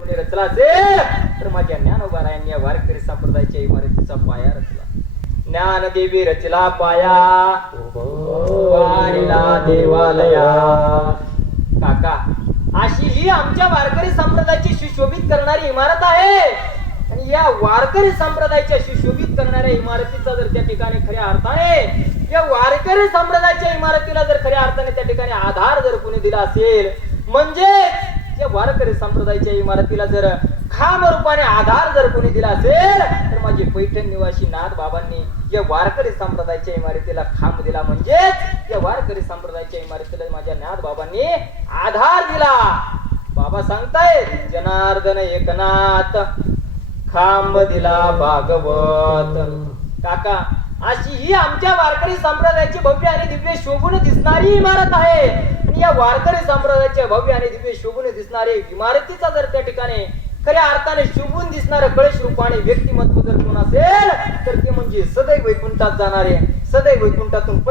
कोणी रचला असेल तर माझ्या ज्ञानोबा यांनी या वारकरी संप्रदायाच्या इमारतीचा पाया रचला. ज्ञानदेवी रचला पाया वारिला देवालया. काका, अशी ही आमच्या वारकरी संप्रदायाची सुशोभित करणारी इमारत आहे. आणि या वारकरी संप्रदायाच्या सुशोभित करणाऱ्या इमारतीचा जर त्या ठिकाणी खऱ्या अर्थाने, या वारकरी संप्रदायाच्या इमारतीला जर खऱ्या अर्थाने त्या ठिकाणी आधार जर कोणी दिला असेल, म्हणजे या वारकरी संप्रदायाच्या इमारतीला जर खांब रूपाने आधार जर कोणी दिला असेल तर माझे पैठण निवासी नाथ बाबांनी या वारकरी संप्रदायाच्या इमारतीला खांब दिला. म्हणजेच या वारकरी संप्रदायाच्या इमारतीला माझ्या नाथ बाबांनी आधार दिला. बाबा सांगताय, जनार्दन एकनाथ खांब दिला भागवत. काका, अशी ही आमच्या वारकरी संप्रदायाची भव्य आणि दिव्य शोभून दिसणारी इमारत आहे. आणि या वारकरी संप्रदायाच्या भव्य आणि दिव्य शोभून दिसणारी इमारतीचा जर त्या ठिकाणी खऱ्या अर्थाने शोभून दिसणारं कळश रूपाने व्यक्तिमत्व जर कोण असेल तर ते म्हणजे सदैव वैकुंठात जाणारे, सदैव वैकुंठातून परत